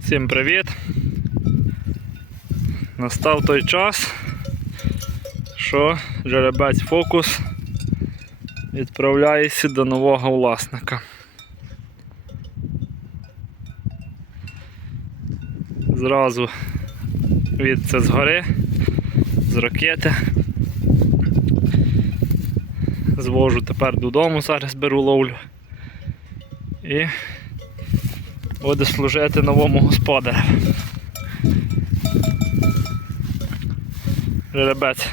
Всім привіт! Настав той час, що жеребець фокус відправляється до нового власника. Зразу від це згори, з ракети. Звожу тепер додому, зараз беру ловлю. І буде служити новому господарю. Жеребець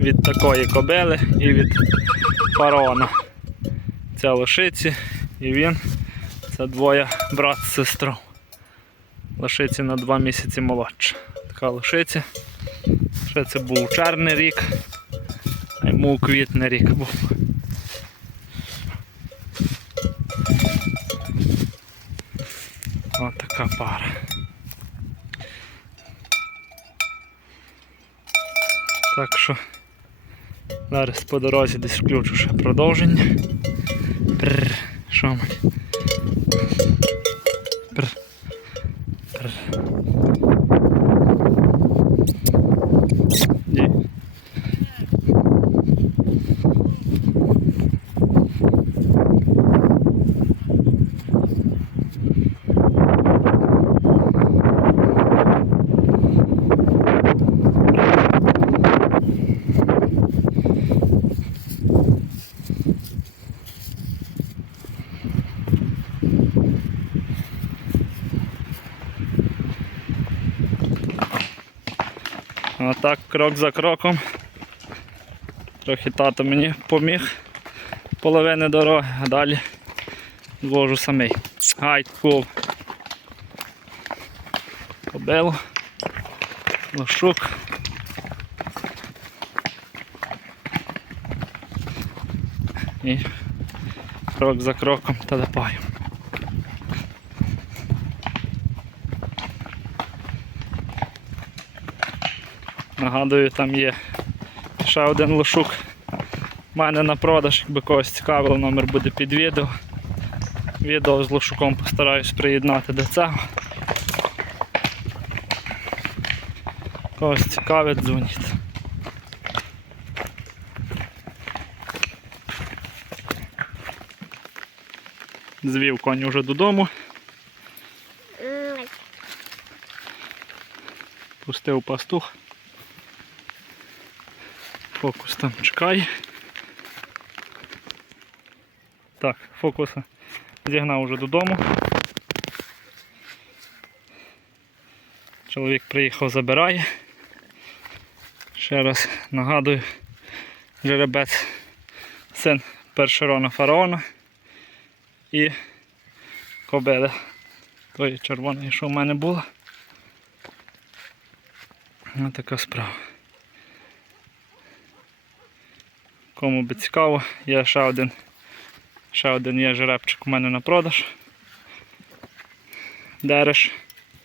від такої кобили і від фараона. Це лошиці і він. Це двоє брат з сестрою. Лошиці на два місяці молодша. Така лошиця. Ще це був чорний рік, а йому квітний рік був. Пара. Так що зараз по дорозі десь включу ще продовження. Прррр, що ми? Прррр. Прррр. Ді. Отак крок за кроком. Трохи тато мені поміг половини дороги, а далі звожу самий. Гайд кул. Кобилу. Лошук. І крок за кроком телепаю. Нагадую, там є ще один лошук. У мене на продаж, якби когось цікавило, номер буде під відео. Відео з лошуком постараюсь приєднати до цього. Когось цікавить, дзвоніть. Звів коні вже додому, пустив пастух. Фокус там чекає. Так, фокуса зігнав уже додому. Чоловік приїхав, забирає. Ще раз нагадую, жеребець син першерона фараона і кобили. Тої червоної, що в мене було. Ось така справа. Кому би цікаво, є ще один, ще один є жеребчик у мене на продаж. Дереш.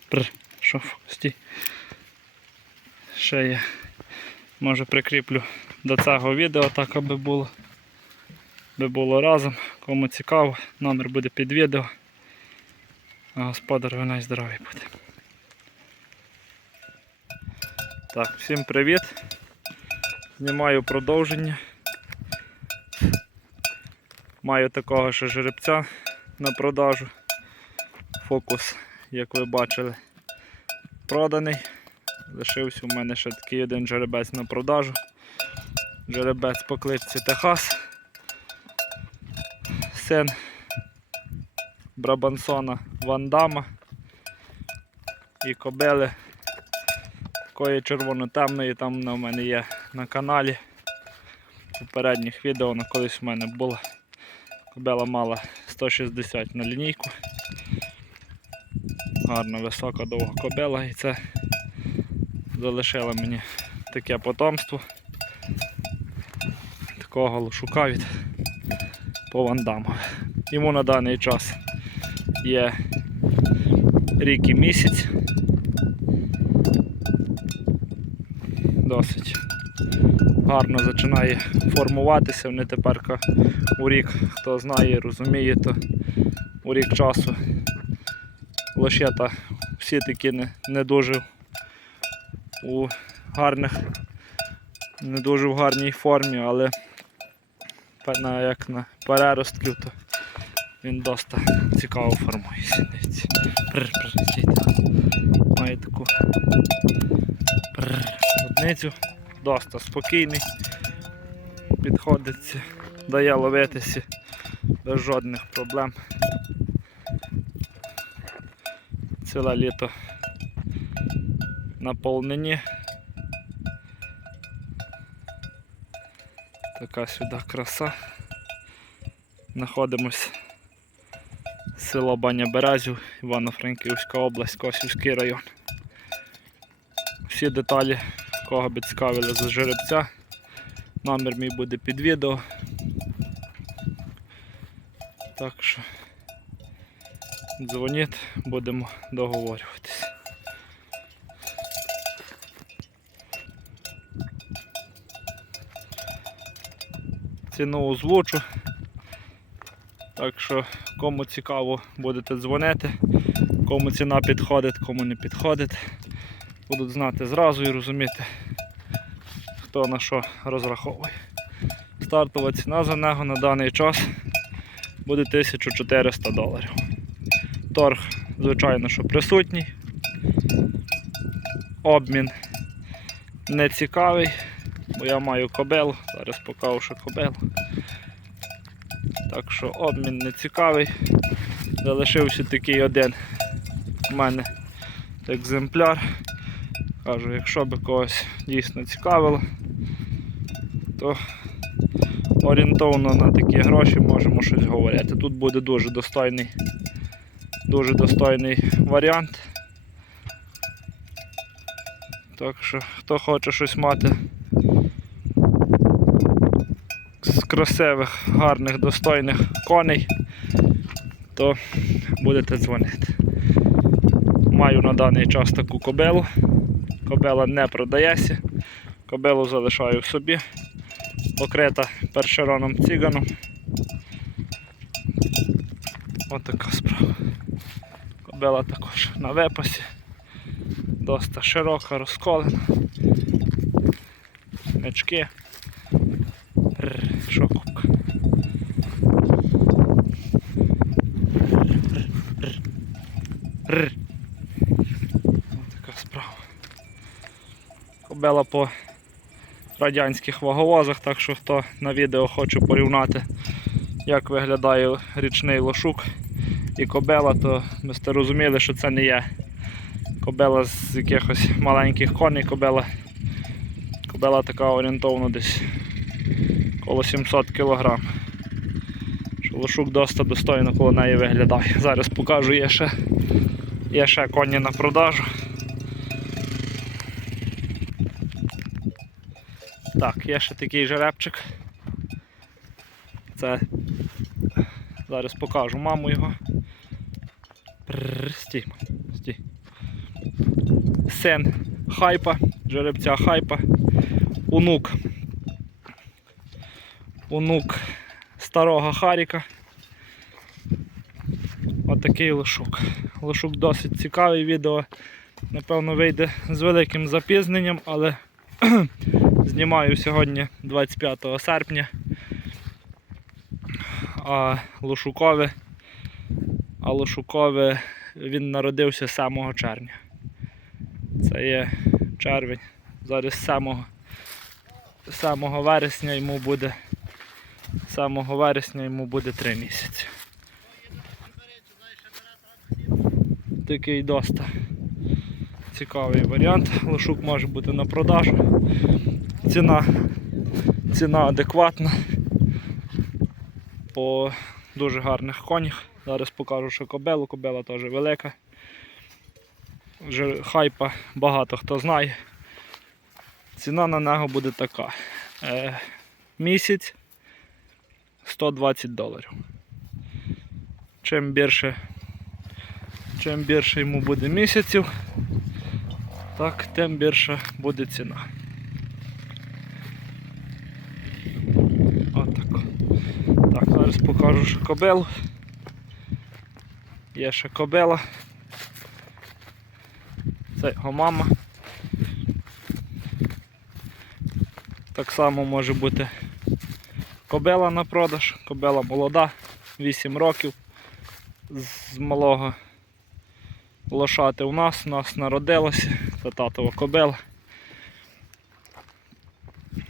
Пр, що стій. Ще є. Може прикріплю до цього відео, так аби було. Би було разом. Кому цікаво, номер буде під відео. А господар вона й здоровий буде. Так, всім привіт. Знімаю продовження. Маю такого ще жеребця на продажу. Фокус, як ви бачили, проданий. Лишився у мене ще такий один жеребець на продажу. Жеребець по кличці Техас. Син Брабансона Вандама і кобили такої червоно-темної, там вона в мене є на каналі. В попередніх відео вона колись у мене була. Кобела мала 160 на лінійку. Гарна висока довга кобела і це залишило мені таке потомство. Такого лошука від вандаму. Йому на даний час є рік і місяць. Досить гарно починає формуватися. Вони тепер у рік, хто знає, розуміє, то у рік часу лошета всі такі не, не дуже у гарних, не дуже в гарній формі, але на, як на переростків, то він доста цікаво формує сідниці. Прр, прр, стійте. Має таку одницю, доста спокійний, підходиться, дає ловитися без жодних проблем. Ціле літо на полнині. Така сюди краса. Знаходимось село Баня Березів, Івано-Франківська область, Косівський район. Всі деталі, кого би цікавили за жеребця. Номер мій буде під відео. Так що дзвоніть, будемо договорюватись. Ціну озвучу. Так що, кому цікаво, будете дзвонити, кому ціна підходить, кому не підходить. Будуть знати зразу і розуміти, хто на що розраховує. Стартова ціна за нього на даний час буде 1400 доларів. Торг, звичайно, що присутній. Обмін не цікавий, бо я маю кобелу, зараз покажу, що кобелу. Так що обмін не цікавий. Залишився такий один у мене екземпляр. Кажу, якщо би когось дійсно цікавило, то орієнтовно на такі гроші можемо щось говорити. Тут буде дуже достойний, дуже достойний варіант. Так що, хто хоче щось мати з красивих, гарних, достойних коней, то будете дзвонити. Маю на даний час таку кобелу. Кобела не продається. Кобелу залишаю собі. Покрита першероном циганом. Ось така справа. Кобела також на випасі. Доста широка, розколена. Мечки. Що? Рр, рр, рр. Ось така справа. Кобела по радянських ваговозах, так що хто на відео хоче порівняти, як виглядає річний лошук і кобела, то ви сте розуміли, що це не є кобела з якихось маленьких коней, кобела, кобела така орієнтовно десь коло 700 кг. Лошук доста достойно коло неї виглядає. Зараз покажу, є ще, є ще коні на продажу. Так, є ще такий жеребчик. Це зараз покажу маму його. Прррр. Син хайпа, жеребця хайпа, онук. Онук старого Харіка. Отакий лошук. Лошук досить цікавий відео. Напевно, вийде з великим запізненням, але знімаю сьогодні 25 серпня. А Лошукове, а Лошукове він народився 7 червня. Це є червень. Зараз 7, 7 вересня йому буде 7 вересня йому буде 3 місяці. Такий доста цікавий варіант. Лошук може бути на продажу. Ціна, ціна адекватна. По дуже гарних конях. Зараз покажу, що кобелу, кобела теж велика. Вже хайпа багато хто знає. Ціна на нього буде така. Е, місяць 120 доларів. Чим більше, чим більше йому буде місяців, так, тим більша буде ціна. Отак. Так, зараз покажу ще кобелу. Є ще кобела. Це його мама. Так само може бути кобила на продаж, кобила молода, 8 років з малого лошати у нас, у нас народилося, це татова кобила.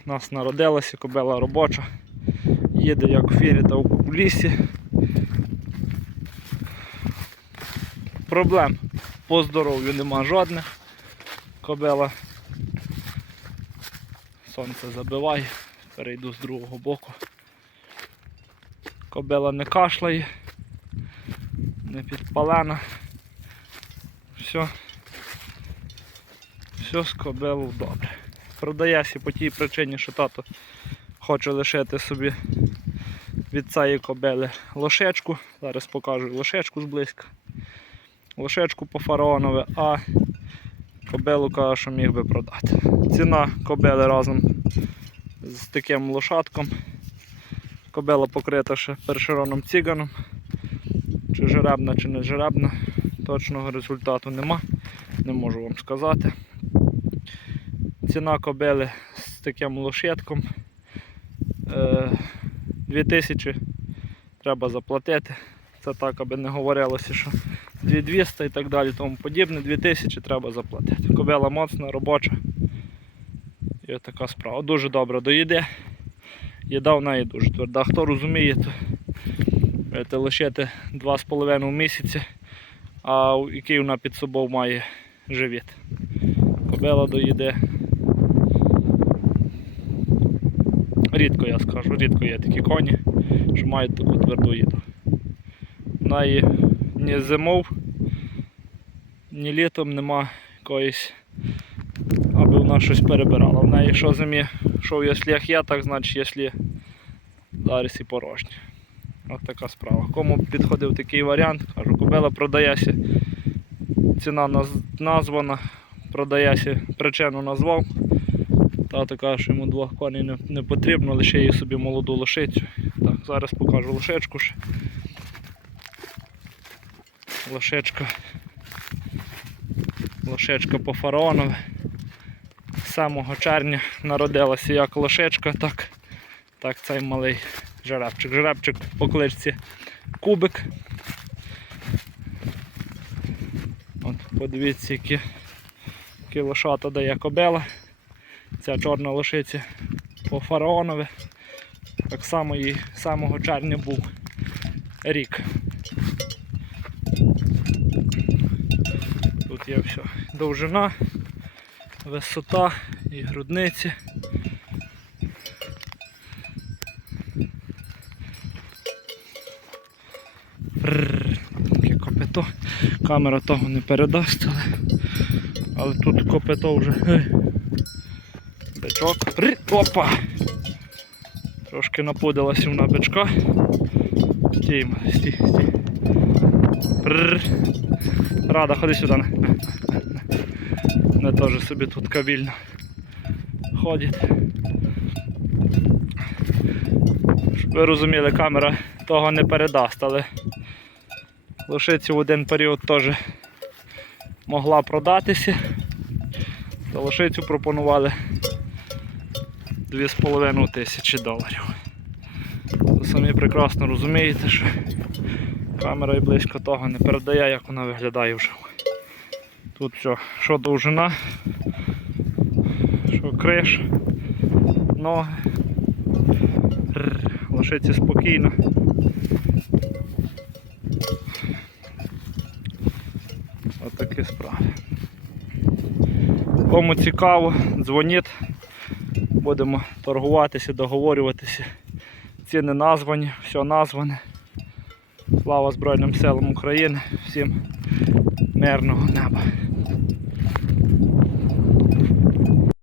У нас народилася кобила робоча. Їде як в фірі та в лісі. Проблем по здоров'ю нема жодних. Кобила. Сонце забиває, перейду з другого боку. Кобила не кашляє, не підпалена. Все. Все з кобилою добре. Продається по тій причині, що тато хоче лишити собі від цієї кобили лошечку. Зараз покажу лошечку зблизька. Лошечку по фараонове, а кобилу каже, що міг би продати. Ціна кобили разом з таким лошадком. Кобила покрита ще першероном ціганом. Чи жеребна, чи не жеребна. Точного результату нема. Не можу вам сказати. Ціна кобили з таким лошадком. Е, 2000 треба заплатити. Це так, аби не говорилося, що 2200 і так далі, тому подібне, 2000 треба заплатити. Кобила моцна, робоча. І от така справа. Дуже добре доїде. Їда в неї дуже тверда. Хто розуміє, то будете лишити 2,5 місяці, а який вона під собою має живіт. Кобила доїде. Рідко я скажу, рідко є такі коні, що мають таку тверду їду. Вона її ні зимов, ні літом нема якоїсь, аби вона щось перебирала. В неї що зимі, що в яслях є, так значить яслі зараз і порожні. Ось така справа. Кому підходив такий варіант, кажу, кобила продається, ціна названа, продається, причину назвав. Тато каже, що йому двох коней не, не потрібно, лише її собі молоду лошицю. Так, зараз покажу лошечку. Лошечка. Лошечка по фараонові. З самого червня народилася як лошечка, так, так цей малий жеребчик. Жеребчик по кличці кубик. От, подивіться, які, які лошата дає кобила. Ця чорна лошиця по фараонові. Так само з самого червня був рік. Тут є все. Довжина, висота і грудниці. Таке копито. Камера того не передасть, але, але тут копито вже. Бичок. Ри, опа! Трошки напудилася вона бичка. Стій, ма, стій, стій. Прррр. Рада, ходи сюди. Не теж собі тут кабільно ходить. Щоб ви розуміли, камера того не передасть, але лошицю в один період теж могла продатися. За лошицю пропонували 2,5 тисячі доларів. Ви самі прекрасно розумієте, що камера і близько того не передає, як вона виглядає вже. Тут все, що довжина, що криш, ноги. Лошиці спокійно. Отакі справи. Кому цікаво, дзвоніть. Будемо торгуватися, договорюватися. Ціни названі, все назване. Слава Збройним силам України, всім мирного неба.